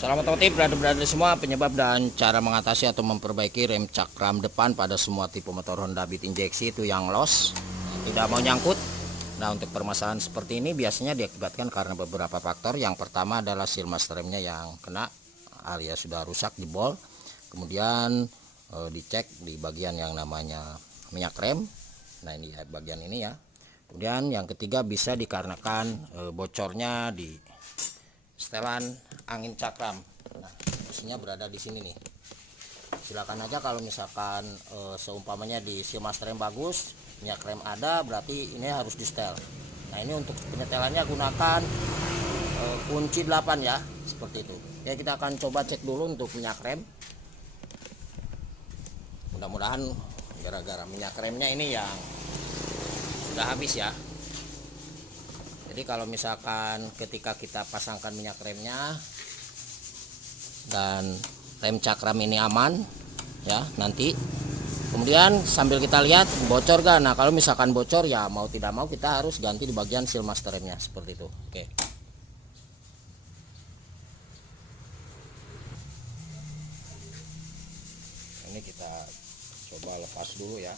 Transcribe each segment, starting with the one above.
Selamat otomotif brother-brother semua, penyebab dan cara mengatasi atau memperbaiki rem cakram depan pada semua tipe motor Honda Beat injeksi itu yang loss, tidak mau nyangkut. Nah, untuk permasalahan seperti ini biasanya diakibatkan karena beberapa faktor. Yang pertama adalah seal master remnya yang kena alias sudah rusak, jebol. Kemudian dicek di bagian yang namanya minyak rem. Nah, ini ya, bagian ini ya. Kemudian yang ketiga bisa dikarenakan bocornya di setelan angin cakram. Nah, posisinya berada di sini nih. Silakan aja kalau misalkan seumpamanya di seal master rem bagus, minyak rem ada, berarti ini harus di setel. Nah, ini untuk penyetelannya gunakan kunci 8 ya, seperti itu. Ya, kita akan coba cek dulu untuk minyak rem. Mudah-mudahan gara-gara minyak remnya ini yang sudah habis ya. Jadi kalau misalkan ketika kita pasangkan minyak remnya dan rem cakram ini aman ya, nanti kemudian sambil kita lihat bocor gak. Nah, kalau misalkan bocor ya mau tidak mau kita harus ganti di bagian seal master remnya seperti itu. Oke, ini kita coba lepas dulu ya.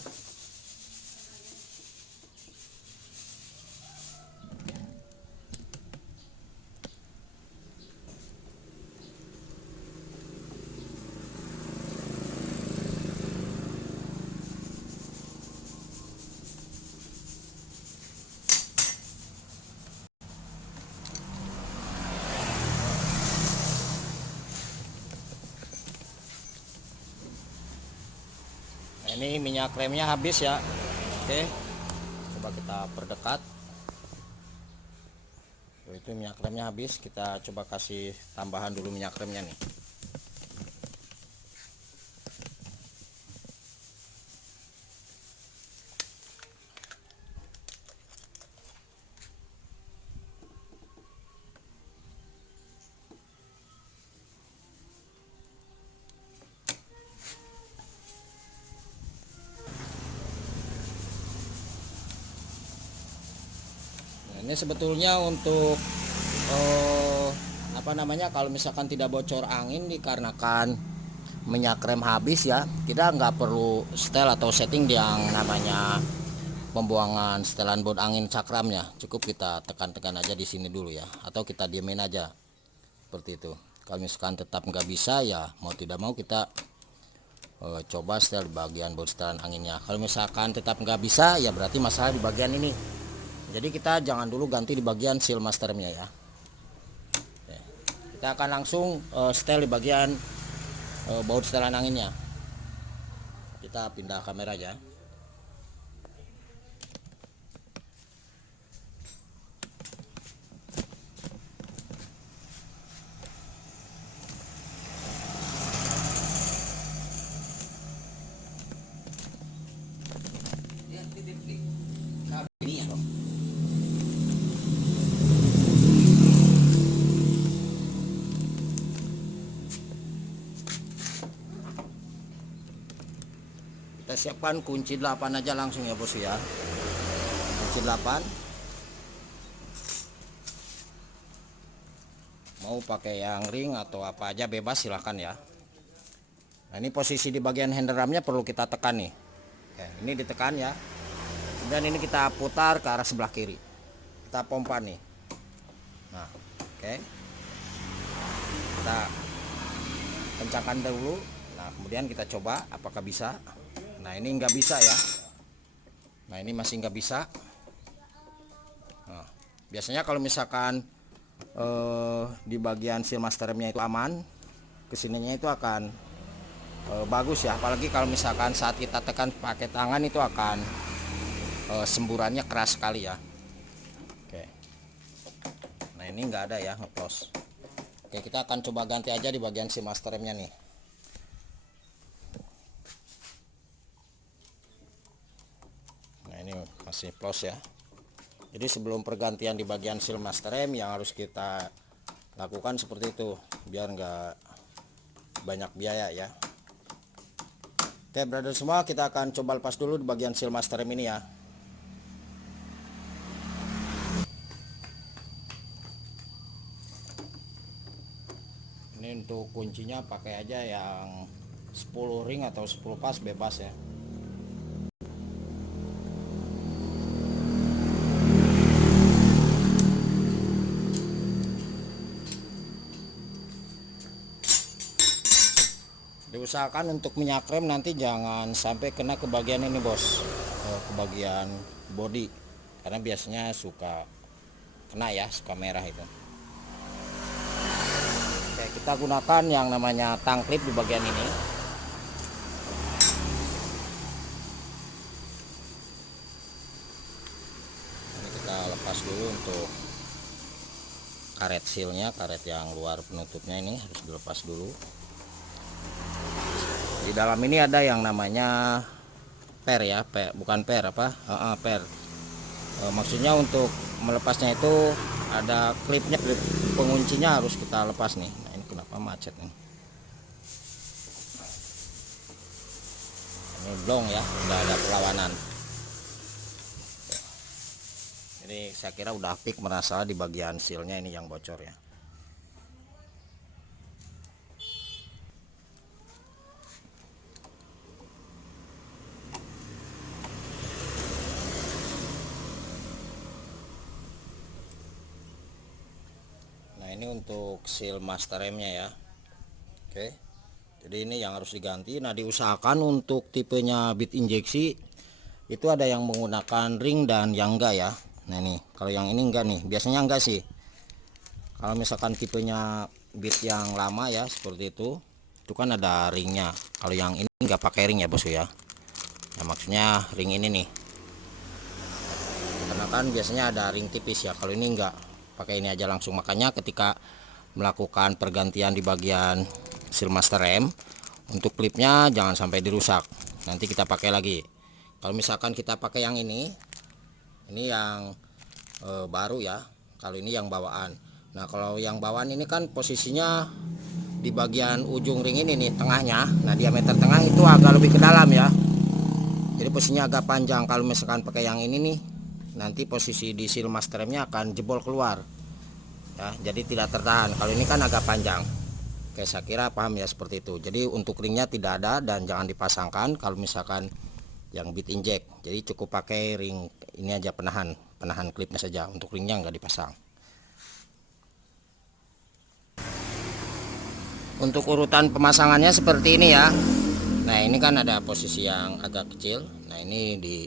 Nah, ini minyak remnya habis ya. Oke, coba kita perdekat. Itu minyak remnya habis, kita coba kasih tambahan dulu minyak remnya nih. Nah, ini sebetulnya untuk apa namanya, kalau misalkan tidak bocor angin dikarenakan minyak rem habis ya, kita nggak perlu setel atau setting yang namanya pembuangan setelan baut angin cakramnya. Cukup kita tekan-tekan aja di sini dulu ya, atau kita diemin aja seperti itu. Kalau misalkan tetap nggak bisa ya mau tidak mau kita coba setel di bagian baut setelan anginnya. Kalau misalkan tetap nggak bisa ya berarti masalah di bagian ini. Jadi kita jangan dulu ganti di bagian seal masternya ya. Kita akan langsung setel di bagian baut setelan anginnya. Kita pindah kamera aja. Ini ya dong. Kita siapkan kunci 8 aja langsung ya bos ya. Kunci 8. Mau pakai yang ring atau apa aja bebas silahkan ya. Nah, ini posisi di bagian handle ramnya perlu kita tekan nih. Oke, ini ditekan ya. Dan ini kita putar ke arah sebelah kiri. Kita pompa nih. Nah, oke. Kita kencangkan dulu. Nah, kemudian kita coba apakah bisa. Nah, ini nggak bisa ya. Nah, ini masih nggak bisa. Nah, biasanya kalau misalkan di bagian seal master remnya itu aman, kesininya itu akan bagus ya. Apalagi kalau misalkan saat kita tekan pakai tangan itu akan semburannya keras sekali ya. Oke. Nah, ini nggak ada ya ngeplos. Oke, kita akan coba ganti aja di bagian seal master remnya nih. Nah, ini masih plus ya. Jadi sebelum pergantian di bagian seal master rem yang harus kita lakukan seperti itu biar nggak banyak biaya ya. Oke brother semua, kita akan coba lepas dulu di bagian seal master rem ini ya. Ini untuk kuncinya pakai aja yang 10 ring atau 10 pas bebas ya. Diusahakan untuk minyak rem nanti jangan sampai kena ke bagian ini bos, ke bagian bodi, karena biasanya suka kena ya, suka merah itu. Oke, kita gunakan yang namanya tang klip di bagian ini. Ini kita lepas dulu untuk karet sealnya, karet yang luar penutupnya ini harus dilepas dulu. Di dalam ini ada yang namanya per ya, bukan per apa? Per. Maksudnya untuk melepasnya itu ada klipnya, klip penguncinya harus kita lepas nih. Nah ini kenapa macet nih? Ini blong ya, udah ada perlawanan. Jadi saya kira udah fix, merasa di bagian sealnya ini yang bocor ya. Ini untuk seal master remnya ya. Oke, jadi ini yang harus diganti. Nah diusahakan untuk tipenya bit injeksi itu ada yang menggunakan ring dan yang enggak ya. Nah ini kalau yang ini enggak nih, biasanya enggak sih. Kalau misalkan tipenya bit yang lama ya seperti itu kan ada ringnya. Kalau yang ini enggak pakai ring ya bosku ya. Nah maksudnya ring ini nih, karena kan biasanya ada ring tipis ya. Kalau ini enggak, pakai ini aja langsung. Makanya ketika melakukan pergantian di bagian seal master rem, untuk klipnya jangan sampai dirusak, nanti kita pakai lagi. Kalau misalkan kita pakai yang ini yang baru ya, kalau ini yang bawaan. Nah kalau yang bawaan ini kan posisinya di bagian ujung ring ini nih, tengahnya. Nah diameter tengah itu agak lebih ke dalam ya, jadi posisinya agak panjang. Kalau misalkan pakai yang ini nih, nanti posisi di seal master remnya akan jebol keluar ya, jadi tidak tertahan. Kalau ini kan agak panjang. Oke, saya kira paham ya seperti itu. Jadi untuk ringnya tidak ada dan jangan dipasangkan kalau misalkan yang bit inject. Jadi cukup pakai ring ini aja, penahan klipnya saja, untuk ringnya nggak dipasang. Untuk urutan pemasangannya seperti ini ya. Nah ini kan ada posisi yang agak kecil. Nah ini di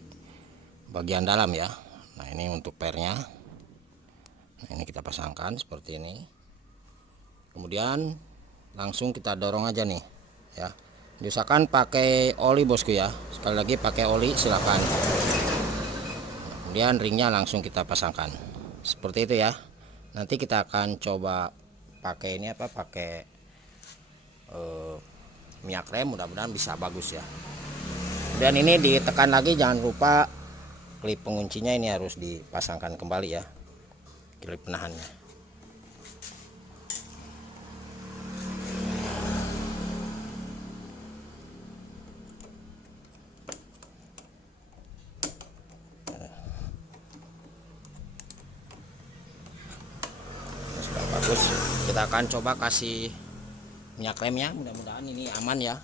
bagian dalam ya. Nah ini untuk pernya. Nah ini kita pasangkan seperti ini. Kemudian langsung kita dorong aja nih ya. Diusahakan pakai oli bosku ya, sekali lagi pakai oli silakan. Kemudian ringnya langsung kita pasangkan seperti itu ya. Nanti kita akan coba pakai ini apa, pakai minyak rem, mudah-mudahan bisa bagus ya. Dan ini ditekan lagi, jangan lupa klip penguncinya ini harus dipasangkan kembali ya, klip penahannya. Bagus, kita akan coba kasih minyak remnya, mudah-mudahan ini aman ya.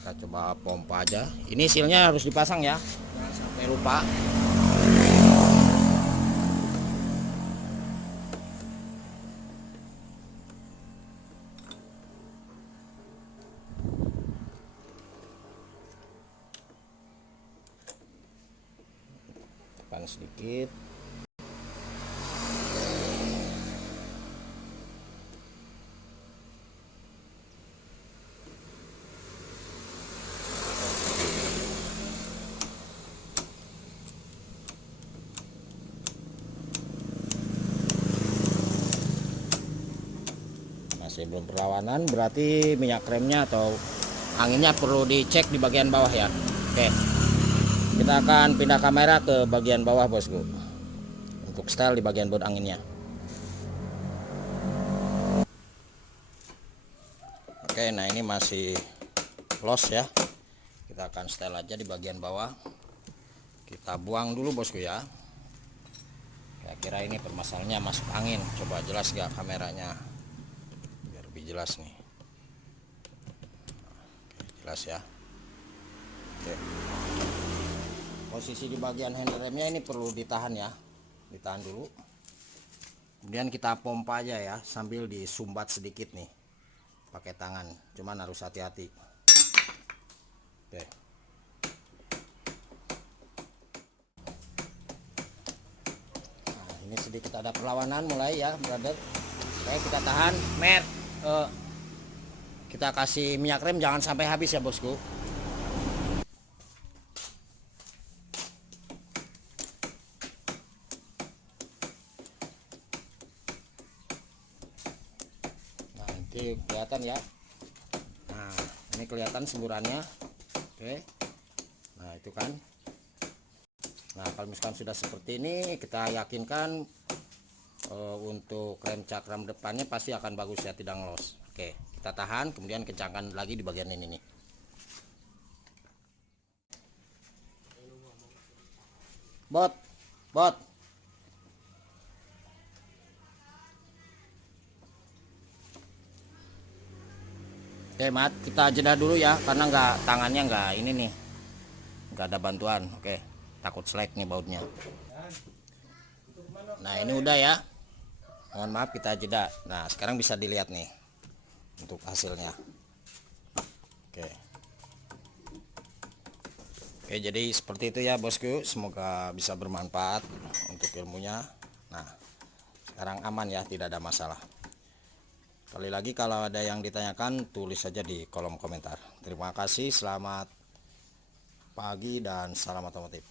Kita coba pompa aja. Ini sealnya harus dipasang ya, jangan sampai lupa. Tekan sedikit. Masih belum berlawanan, berarti minyak remnya atau anginnya perlu dicek di bagian bawah ya. Oke, kita akan pindah kamera ke bagian bawah bosku, untuk setel di bagian baut anginnya. Oke, nah ini masih los ya. Kita akan setel aja di bagian bawah. Kita buang dulu bosku ya. Kira-kira ini permasalahannya masuk angin. Coba jelas gak kameranya? Biar lebih jelas nih. Oke, jelas ya. Oke. Posisi di bagian handremnya ini perlu ditahan ya. Ditahan dulu. Kemudian kita pompa aja ya, sambil disumbat sedikit nih. Pakai tangan, cuman harus hati-hati. Oke. Nah, ini sedikit ada perlawanan mulai ya, brother. Oke, kita tahan, Mer. Kita kasih minyak rem jangan sampai habis ya, bosku. Nah, nanti kelihatan ya. Nah, ini kelihatan semburannya. Oke. Nah, itu kan. Nah, kalau misalkan sudah seperti ini, kita yakinkan untuk rem cakram depannya pasti akan bagus ya, tidak ngelos. Oke, kita tahan, kemudian kencangkan lagi di bagian ini nih. Bot. Oke, Mat, kita jeda dulu ya, karena tangannya nggak ini nih, nggak ada bantuan. Oke, takut selek nih bautnya. Nah, ini udah ya. Mohon maaf, kita jeda. Nah, sekarang bisa dilihat nih untuk hasilnya. Oke. Oke, jadi seperti itu ya bosku. Semoga bisa bermanfaat untuk ilmunya. Nah, sekarang aman ya, tidak ada masalah. Sekali lagi kalau ada yang ditanyakan, tulis saja di kolom komentar. Terima kasih, selamat pagi dan salam otomotif.